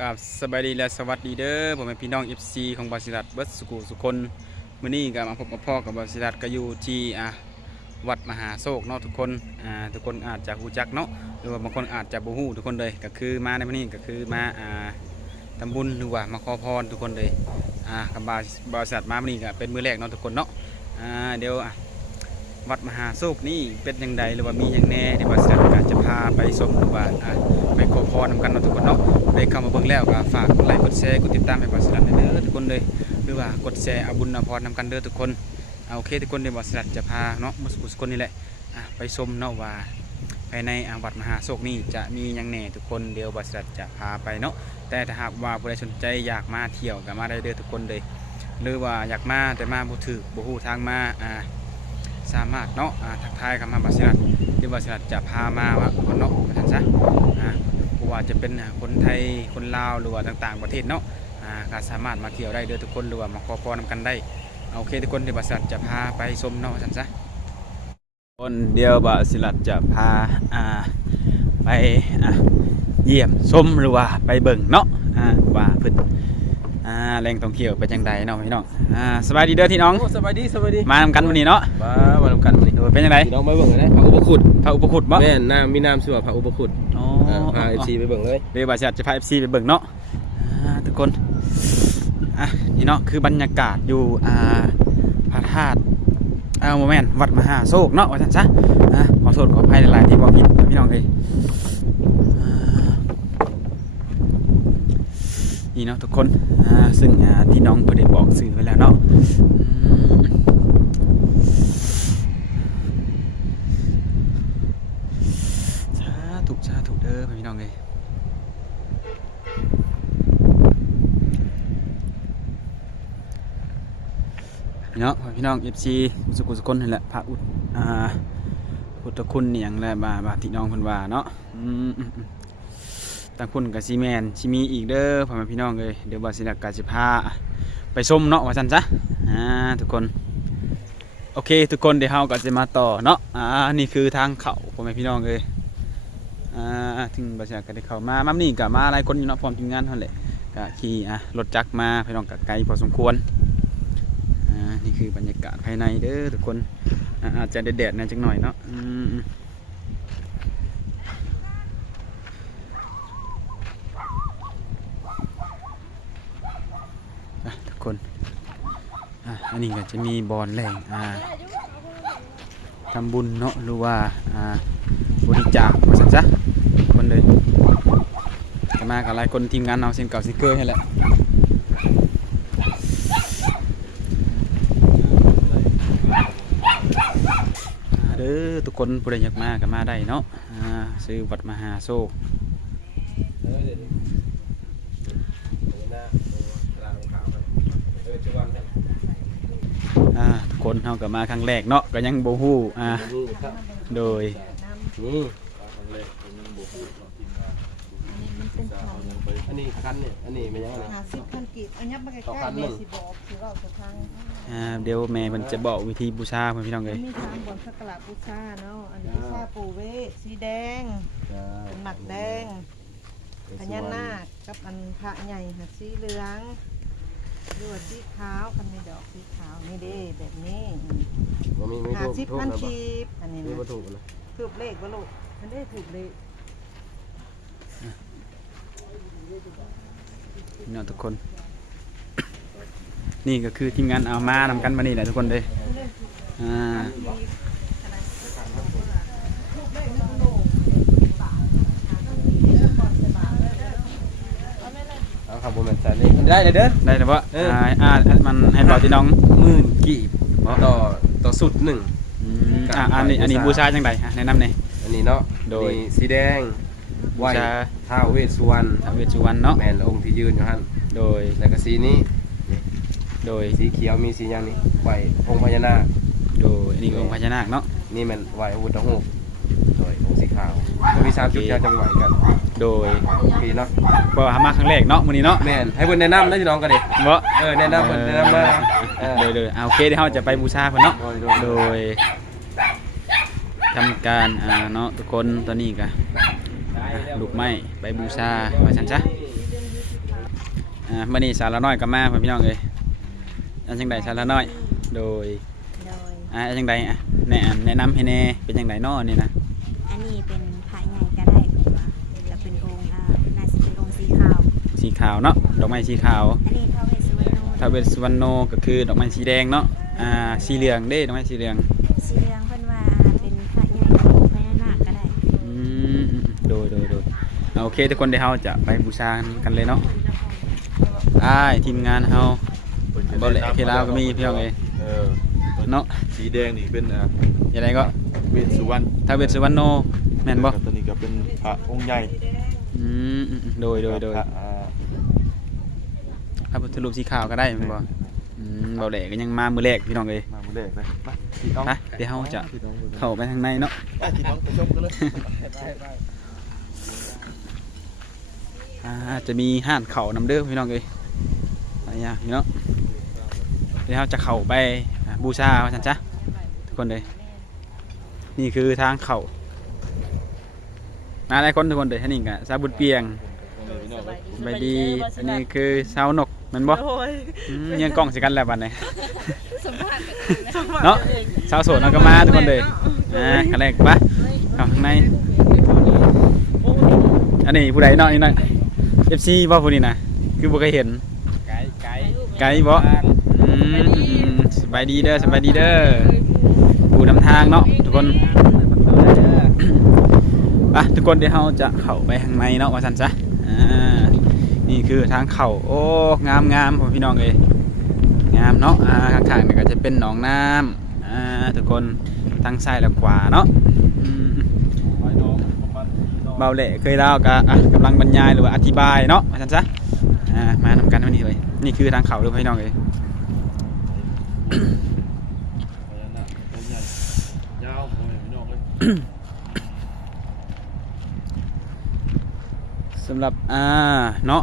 กับสบายดีและสวัสดีเด้อผมเป็นพี่น้อง FC ของบาสิรัตเบิดสุกุสุคนมื้อนี้ก็มาพบกับพ่อกับบาสิรัตก็อยู่ที่อะวัดมหาโศกเนาะทุกคนอ่าทุกคนอาจจะรู้จักเนาะหรือว่าบางคนอาจจะบ่ฮู้ทุกคนเลยก็คือมาในมื้อนี้ก็คือมาอ่าทำบุญหรือว่ามาขอพรทุกคนเลยอ่ากับบาบาสิรัตมามื้อนี้ก็เป็นมือแรกเนาะทุกคนเนาะอ่าเดี๋ยวอะวัดมหาโศกนี่เป็นยังไงหรือว่ามียังแน่เดี๋ยวบาสิรัตก็จะพาไปชมหรือว่าอะไปขอพรนำกันเนาะทุกคนเนาะ ได้เข้ามาเบิ่งแล้วก็ฝากกดไลค์กดแชร์กดติดตามให้บอสลัดเด้อทุกคนเลยหรือว่ากดแชร์อาบุญอาพรนำกันเด้อทุกคนเอาโอเคทุกคนเดี๋ยวบอสลัดจะพาเนาะมุสกุสคนนี่แหละไปชมเนาะว่าภายในอางวัดมหาโศกนี่จะมียังแหน่ทุกคนเดี๋ยวบอสลัดจะพาไปเนาะแต่ถ้าหากว่าผู้ใดสนใจอยากมาเที่ยวก็มาได้เด้อทุกคนเลยหรือว่าอยากมาแต่มาบ่ถูกบ่ฮู้ทางมาอ่าสามารถเนาะทักทายกับมาบอสลัดเดี๋ยวบอสลัดจะพามาว่าคนเนาะว่าซั่นซะอ่า ว่าจะเป็นคนไทยคนลาวหรือว่าต่างๆ ประเทศเนาะก็สามารถมาเที่ยวได้เด้อทุกคนหรือว่ามาขอพรนำกันได้เอาโอเคทุกคนเดี๋ยวบาสิลัดจะพาไปชมเนาะสันซะคนเดียวบาสิลัดจะพาไปเยี่ยมชมหรือว่าไปเบิ่งเนาะว่าเพิ่น อ่าแหล่งท่องเที่ยวเป็นจังใดเนาะพี่น้องอ่าสบายดีเด้อที่น้อง โอ้สบายดีสบายดีมานำกันวันนี้เนาะมามาทำกันมาดิโดยเป็นจังไดพี่น้องไปเบิ่งเลยนะพระอุปคุตพระอุปคุตบ่แม่นน้ำมีน้ำชื่อว่าพระอุปคุตอ๋อเออพาเอฟซีไปเบิ่งเลยเดี๋ยวบาสิลัดจะพา FC ไปเบิ่งเนาะอ่าทุกคนอะนี่เนาะคือบรรยากาศอยู่อ่าพระธาตุอ่าโมเมนต์วัดมหาโศกเนาะว่าซั่นซะอะขอโทษขออภัยหลายๆที่บอกผิดพี่น้องเลยอ่า นี่เนาะทุกคนซึ่งที่น้องก็ได้บอกสื่อไปแล้วเนาะอืมสาธุสาธุเด้อพี่น้องเลยเนาะพี่น้อง FC อุสกุสกลนี่แหละพระอุดอ่าพุทธคุณเนี่ยงแหละบาบาที่น้องเพิ่นว่าเนาะ ต่างคุณกับซีแมนสิมีอีกเด้อพ่อแม่พี่น้องเอ้ยเดี๋ยวบาสิลักกาสิพาไปชมเนาะว่าซั่นซะอ่าทุกคนโอเค ทุกคนเดี๋ยวเฮาก็จะมาต่อเนาะอ่านี่คือทางเข้าพ่อแม่พี่น้องเอ้ยอ่าถึงบาสิลักก็ได้เข้ามามานี่ก็มาหลายคนอยู่เนาะพร้อมทีมงานเท่านั้นแหละก็ขี่อะรถจักรมาพี่น้องก็ไกลพอสมควรอ่านี่คือบรรยากาศภายในเด้อทุกคนอาจจะแดดๆหน่อยจังหน่อยเนาะอืมอะทุกคน อันนี้ก็จะมีบอลแรงอ่าทำบุญเนาะหรือว่าอ่าบริจาคมาสันซะคนเลยก็มากับหลายคนทีมงานเอาเส้นเก่าซิเกอร์ให้แหละเด้อทุกคนผู้ใดอยากมาก็มาได้เนาะอ่าซื้อวัดมหาโซก อ่าทุกคนเฮาก็มาครั้งแรกเนาะก็ยังบ่ฮู้อ่านี่ครับโดยนี่มันเป็นของอันนี้คันเนี่ยอันนี้เป็นยังไงหาสิบพันกีบอันนี้มาใกล้ต่อพันๆหนึ่แม่งสิบอกถือว่าสุดทางอ่าเดี๋ยวแม่เพิ่นจะบอกวิธีบูชาเพิ่นพี่น้องมัเอ้นยมีทางบนสักการะบูชาเนาะอันนี้บูชาปู่เวสสีแดงเป็นหมักแดงพญานาคกับอันพระใหญ่หาสีเหลือง หรือว่าสีขาวคันมีดอกสีขาวนี่เด้แบบนี้มันมีไม่หาถูกสิบถูกพันแล้วปะกีบอันนี้นี่นะบ่ถูกนะถูกเลขบ่ลูกมันได้ถูกเลขพี่น้องทุกคน นี่ก็คือทีมงานเอามานำกันมานี่แหละทุกคนเด้ยอ่าเอาครับบ่แม่นสายนี่ ได้เลยเด้อ ได้แล้วบ่เอออ่าอ่ามันให้บอกที่น้องหมื่นกีบต่อต่อสุดหนึ่ง อืมอ่าอันนี้อันนี้บูชาจังไดอะแนะนำหน่อย อันนี้เนาะโดยนี่สีแดงไหวบูชา ท้าวเวสสุวรรณท้าวเวสสุวรรณเนาะแม่นองค์ที่ยืนอยู่หั่นโดยแล้วก็สีนี้โดยสีเขียวมีสีอย่างนี้ไหวองค์พญานาคโดยอันนี้องค์พญานาคเนาะนี่มันไหวอาวุธหูกโดยองค์สีขาวมันมีสามจุดที่เราจะไปไหวกัน โดยพี่เนาะบ่หามาครั้งแรกเนาะมื้อนี้เนาะ แม่นให้เพิ่นแนะนำได้พี่น้องกันดิบ่เออแนะนำเพิ่นแนะนำมาเออโดยโดยอ่าโอเคเดี๋ยวเราจะไปบูชาเพิ่นเนาะโดยโดยโดยทำการอ่าเนาะทุกคนตอนนี้ก็ลูกไม้ไปบูชาว่าซั่นซะามื่อนี้สารน้อยก็มาพ่อพี่น้องเอ้ยอันจังใดสารน้อย โดยโดยอ่าอันจังใดอะแนะแนะนำให้แน่เป็นจังใดน้อนี่นะอันนี้เป็นพระใหญ่ก็ได้ผมว่าจะเป็นองค์อ่าน่าจะเป็นองค์สีขาว สี ขาวเนาะดอกไม้สีขาวอันนี้ท้าวเวสสุวรรณโนถ้าเป็นสุวรรณโนก็คือดอกไม้สีแดงเนาะอ่าสีเหลืองเด้ดอกไม้สีเหลืองสีเหลืองเพิ่นว่าเป็นพระใหญ่ของพญานาคก็ได้อืมโดยโดยโดยเอาโอเคทุกคนเดี๋ยวเราจะไปบูชากันเลยเนาะอ้ายทีมงานเฮาบ่แหละเคลาวก็มีพี่น้องเอ้ยเออเนาะสีแดงนี่เป็นอ่ายังไงก็เวสสุวรรณถ้าเป็นสุวรรณโนแม่นบ่ตัวนี้ก็เป็นพระองค์ใหญ่อืมอืมอืมโดยโดยโดย พระอ่าพระพุทธรูปสีขาวก็ได้แม่นบ่อืมบ่แหละก็ยังมามื้อแรกพี่น้องเอ้ยมาหมู่แรกเลยมาพี่น้องไปเดี๋ยวเราจะพี่น้องเข้าไปทางในเนาะไปพี่น้องไปชมกันเลยอ่าจะมีห้านเขานำเด้อพี่น้องเอ้ยหลายอย่างพี่เนาะเดี๋ยวเราจะเข้าไปอ่าบูชาว่าซั่นจ้ะทุกคนเลยนี่คือทางเข้ามาหลายคนทุกคนเลยท่านี่กะซาบุญเปียง สบายดีอันนี้คือสาวนก แมันบ่โอ้ยอืมยังกล้องสิกันแล้วบัดนี้เนาะสาวโสดเราก็มาทุกคนเลยอ่าขั้นแรกปะเข้าข้างในอันนี้ผู้ใดเนาะนี่นะ FC บ่ผู้นี้นะคือบ่เคยเห็น ไกด์ไกด์ไกด์บ่อืมสบายดีเด้อสบายดีเด้อผู้นำทางเนาะทุกคนไปทุกคนเดี๋ยวเราจะเข้าไปข้างในเนาะว่าซั่นซะอ่านี่ คือทางเข้าโอ้งามงามพ่อพี่น้องเอ้ยงามเนาะอ่าข้างๆนี่ก็จะเป็นหนองน้ำอ่าทุกคนทางซ้ายและขวาเนาะเบาเละเคยเล่าก็กำลังบรรยายหรือว่าอธิบายเนาะมาทันซะมานำกันวันนี้เลยนี่คือทางเขาพ่องเลยพี่น้องเลยสำหรับอ่าเนาะ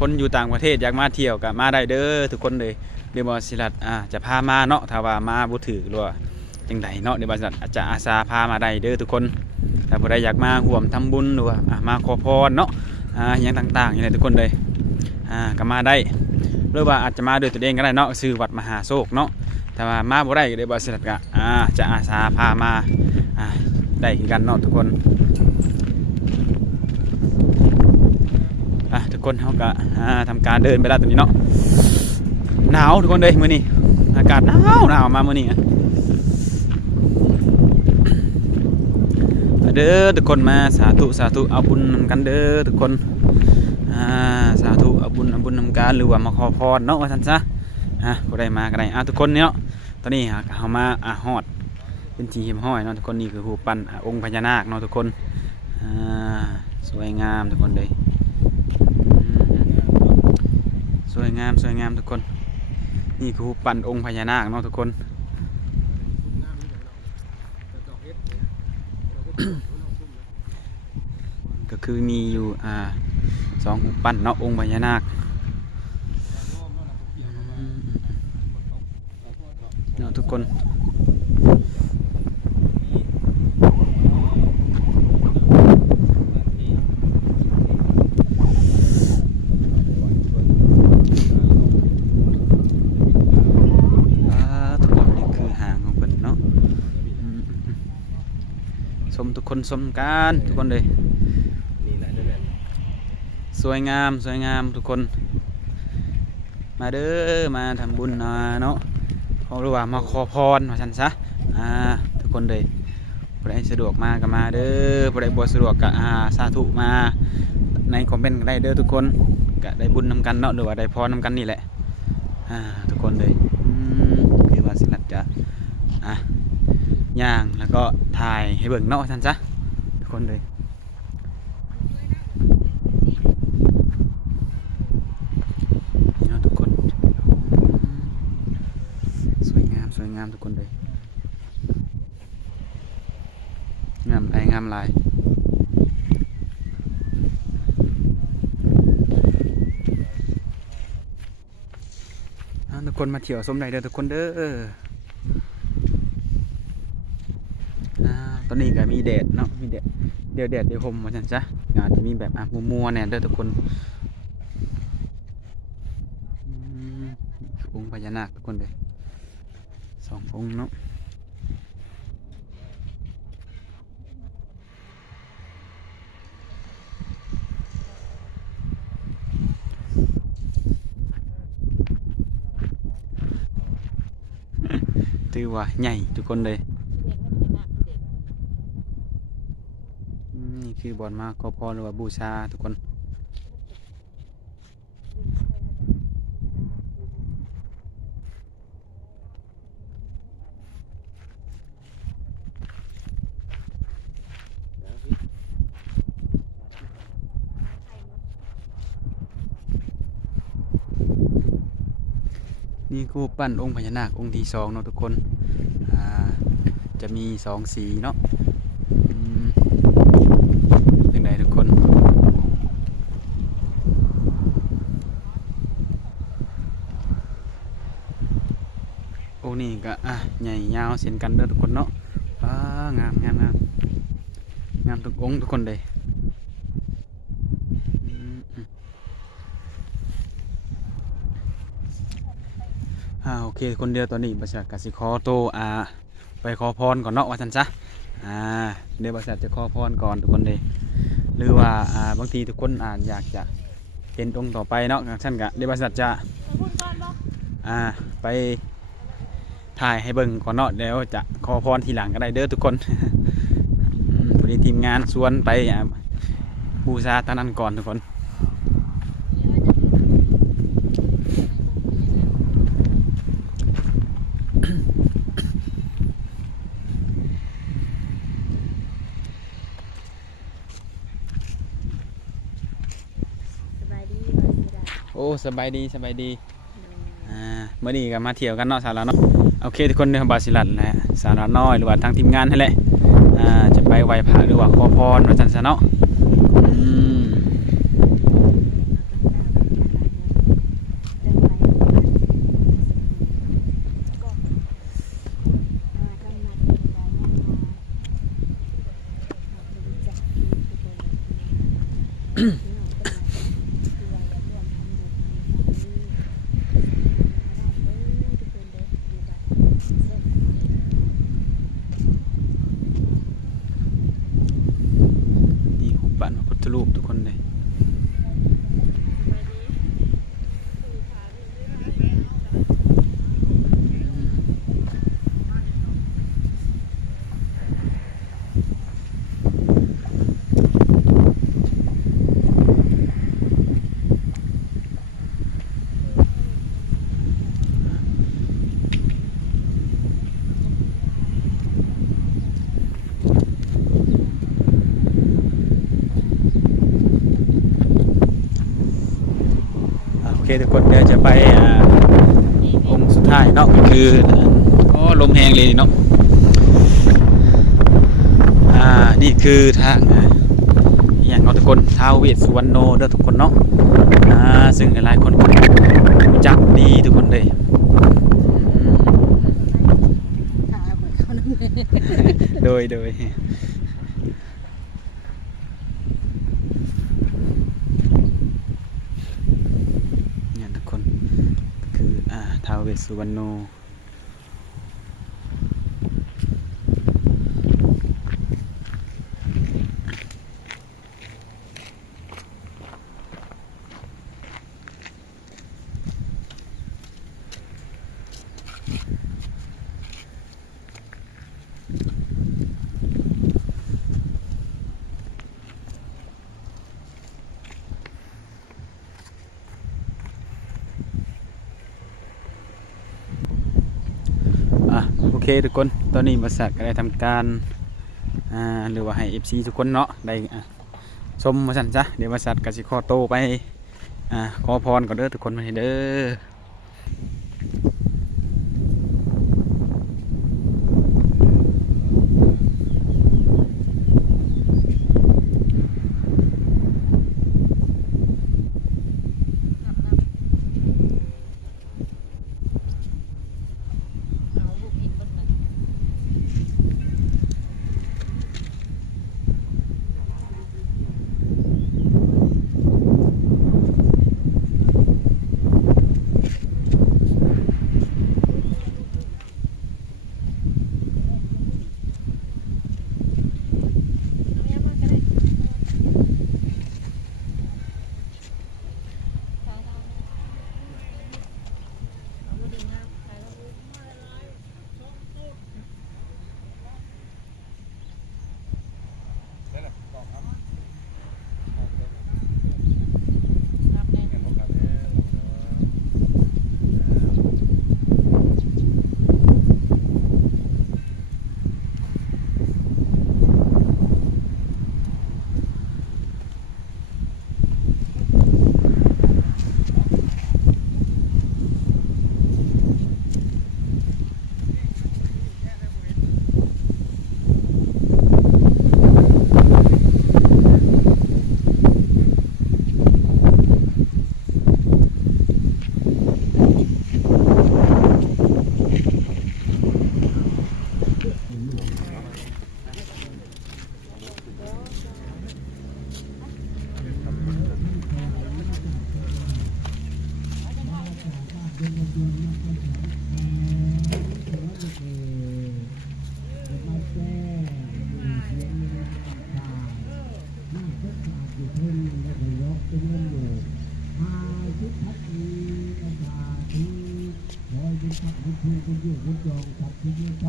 คนอยู่ต่างประเทศอยากมาเที่ยวก็มาได้เด้อทุกคนเลยเดี๋ยวบอสิลัดอ่าจะพามาเนาะถ้าว่ามาบุถือหรือว่าจังใดเนาะเดี๋ยวบอสิลัดอาจจะอาสาพามาได้เด้อทุกคนถ้าผู้ใดอยากมาห่วมทำบุญหรือว่ามาขอพรเนาะอ่าอย่างต่างๆอย่างไรทุกคนเลยอ่าก็มาได้หรือว่าอาจจะมาด้วยตัวเองก็ได้เนาะซื้อวัดมหาโศกเนาะถ้าว่ามาบ่ได้เดี๋ยวบอสิลัดก็อ่าจะอาสาพามาอ่าได้กันเนาะทุกคน อะทุกคนเขาก็ทำการเดินไปแล้วตอนนี้เนาะหนาวทุกคนเลยมื้อนี้อากาศหนาวหนาวมามื้อนี้เด้อทุกคนมาสาธุสาธุเอาบุญนำกันเด้อทุกคนอ่าสาธุเอาบุญเอาบุญนำกันหรือว่ามาขอพรเนาะว่าซั่นซะอะบ่ได้มาก็ได้อะทุกคนเนาะตอนนี้เฮามาอะฮอดเป็นทีมห้อยเนาะทุกคนนี่คือรูปั้นอะองค์พญานาคเนาะทุกคนอ่าสวยงามทุกคนเลย สวย งามสวยงามทุกคน นี่คือปปั้นองค์พญานาคเนาะทุกคนก็คือมีอยู่อ่าสองหูปั้นเนาะองค์พญานาคเนาะทุกคนอ่าทุกคนนี่คือหางของเพิ่นเนาะอืม ชมทุกคนชมกันทุกคนเลยนี่แหละนั่นแหละสวยงามสวยงามทุกคน มาเด้อมาทำบุญอ่าเนาะเขาเรียกว่ามาขอพรมาชันซะอ่าทุกคนเลยผู้ใดสะดวกมาก็มาเด้อผู้ใดบ่สะดวกก็อ่าสาธุมาในคอมเมนต์ก็ได้เด้อทุกคนก็ได้บุญนำกันเนาะหรือว่าได้พรนำกันนี่แหละอ่าทุกคนเลยอืมคือว่าสิลัดจะอะย่างแล้วก็ถ่ายให้เบิ่งเนาะชันซะทุก คนเลยนี่นะทุกคน สวยงามสวยงามทุกคนเลย งามไองามลายทุกคนมาเที่ยวสมไดเด้อทุกคนเด้อ อนนี้ก็มีแดดเนาะมีแดดเดี๋ยวแดดเดี๋ยวลมว่าจังจ้ะอาจจะมีแบบอะมัวๆเนี่ยเด้อทุกคนองพญานาคทุกคนเลยสององค์เนาะถือว่าใหญ่ทุกคนเลยอืมนี่ คือบอลมาขอพรหรือว่าบูชาทุกคนนี่กูปั้นองค์พญานาคองค์ที่สองเนาะทุกคน จะมีสองสีเนาะอืมเป็นไงทุกคน องค์นี้ก็อะใหญ่ยาว เสียนกันเด้อทุกคนเนาะอ่างามงามงามงามทุกองทุกคนเลยอืมอืมอ่าโอเคคนเดียวตอนนี้บริษัทกสิขอโตอ่าไปขอพรก่อนเนาะว่าท่านซะอ่าเดี๋ยวบริษัทจะขอพรก่อนทุกคนเลยหรือว่าอ่าบางทีทุกคนอ่านอยากจะเห็นองค์ต่อไปเนาะท่านกะเดี๋ยวบริษัทจะอ่าไป ถ่ายให้เบิ่งก่อนเนาะเดี๋ยวจะขอพรทีหลังก็ได้เด้อทุกคนอืมวันนี้ทีมงานชวนไปอ่าบูชาตานั้นก่อนทุกคนสบายดีบ่สิดาโอ้สบายดีสบายดี อ่าเมื่อนี้ก็มาเที่ยวกันเนาะสาวลาวเนาะ โอเคทุกคนเรื่อบาสิลัดนะฮะสาราน้อยหรือว่าทางทีมงานนั่นแหละจะไปไหว้พระหรือว่าขอพรว่าจันทร์เนาะอืมนี่หุบปั้นพระพุทธรูปทุกคนเลยอ่าโอเค ทุกคนเดี๋ยวจะไปอ่าองค์สุดท้ายเนาะก็คือโอ้ลมแหงเลยเนาะอ่านี่คือทางอ่าอหย่างเนาะทุกคนท้าวเวสสุวรรณโนเด้อทุกคนเนาะอ่าซึ่งหลายๆคนก็รู้จักดีทุกคนเลยอืมขาเบิดเขานั่นแหละโดยโดยเนี่ยทุกคนก็คืออ่าท้าวเว สุวรรณโน เคทุกคน ตอนนี้บริษัทก็ได้ทำการหรือว่าให้ FC ทุกคนเนาะได้ชมมาสั่นจ้ะเดี๋ยวบริษัทกสิขอโตไปอ่าขอพรก่อนเด้อทุกคนมาเด้อ พี่มาท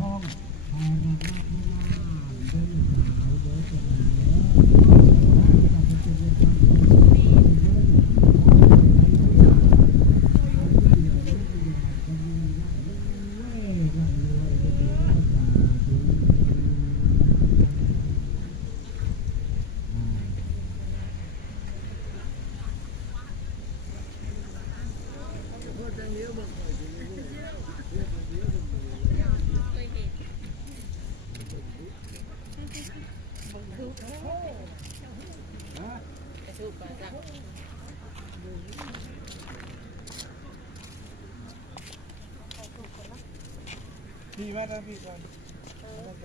ดีมางพี่ก่อนโอเ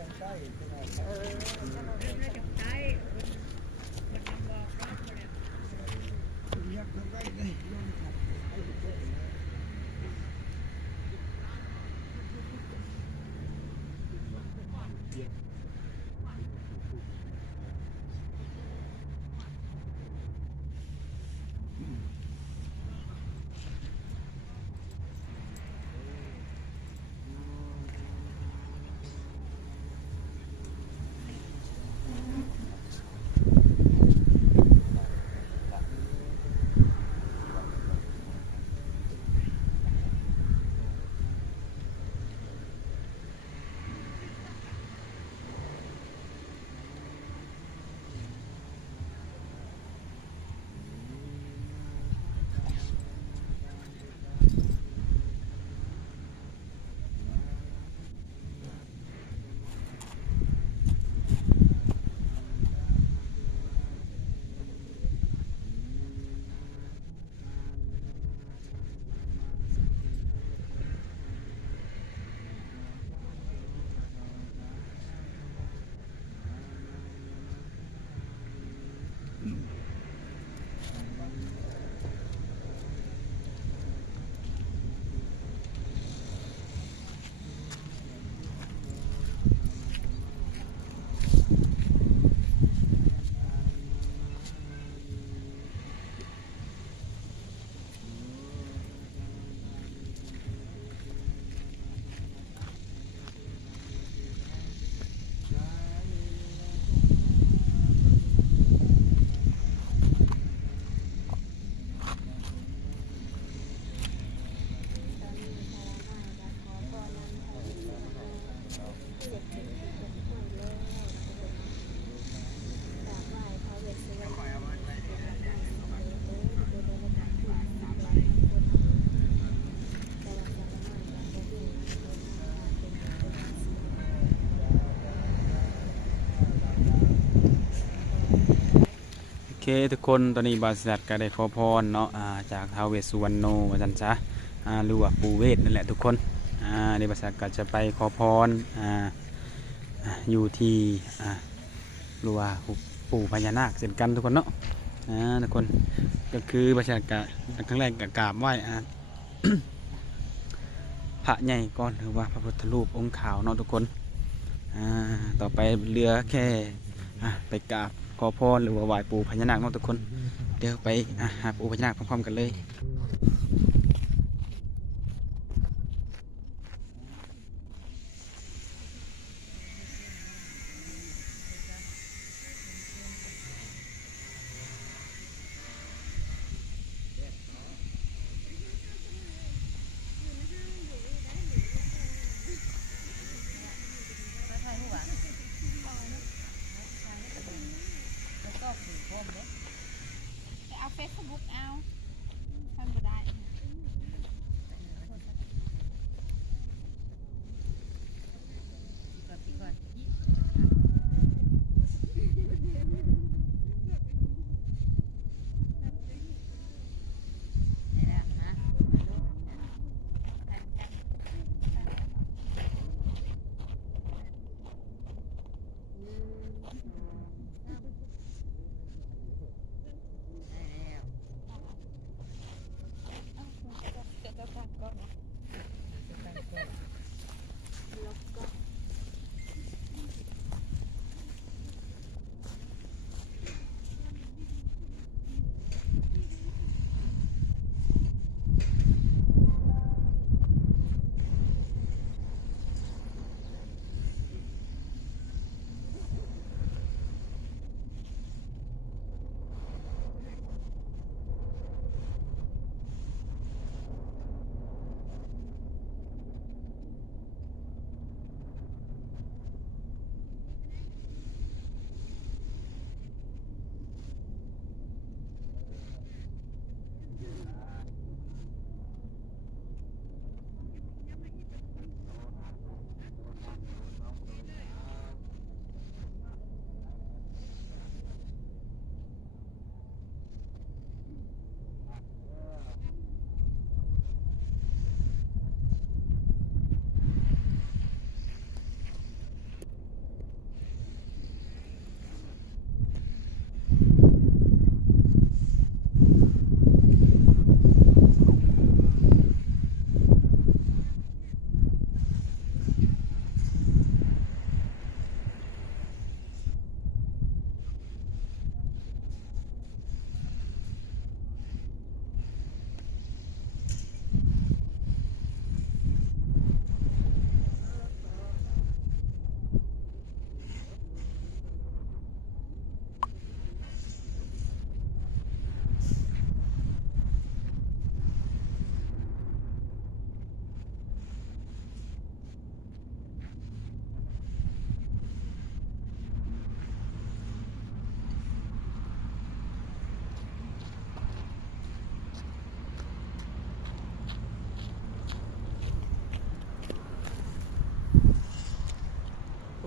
คทุกคนตอนนี้บาสิลัดก็ได้ขอพรเนาะจากท้าวเวสสุวรรณโนวจันซาหรือว่าปูเวทนั่นแหละทุกคนในบาสิลัดก็จะไปขอพรออยู่ที่หรือว่าปู่พญานาคเช่นกันทุกคนเนาะทุกคนก็คือบาสิลัดก็ครั้งแรกก็กราบไหว้พระใหญ่ก่อนหรือว่าพระพุทธรูปองค์ขาวเนาะทุกคนต่อไปเหลือแค่ไปกราบ ขอพรหรือว่าไหว้ปู่พญานาคเนาะทุกคน เดี๋ยวไปอ่าหาปู่พญานาคพร้อมๆกันเลย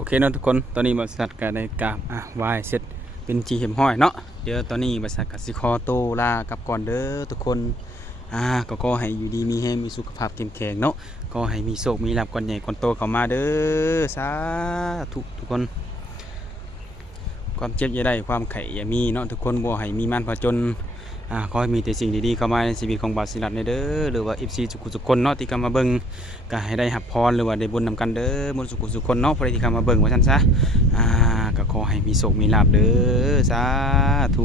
เคเนาะทุกคนตอนนี้บริษัทก็ได้กราบอะวายเสร็จเป็นจีเห็มห้อยเนาะเดี๋ยวตอนนี้บริษัทกสิคอโตลากลับก่อนเด้อทุกคนอ่าก็ขอให้อยู่ดีมีแฮงมีสุขภาพเข้มแข็งเนาะก็ให้มีโชคมีลาภก่อนใหญ่ก่อนโตเข้ามาเด้อสาธุทุกคน ความเจ็บอย่าได้ความไข่อย่ามีเนาะทุกคนบ่ให้มีมันผจญ อ่าขอให้มีแต่สิ่งดีๆเข้ามาในชีวิตของบาสิลัดในเด้อหรือว่า FC สุขุสุขคนเนาะที่เข้ามาเบิ่งก็ให้ได้หับพรหรือว่าได้บุญนำกันเด้อบุญสุขุสุขคนเนาะผู้ใดที่เข้ามาเบิ่งว่าซั่นซะอ่าก็ขอให้มีโชคมีลาภเด้อสาธุ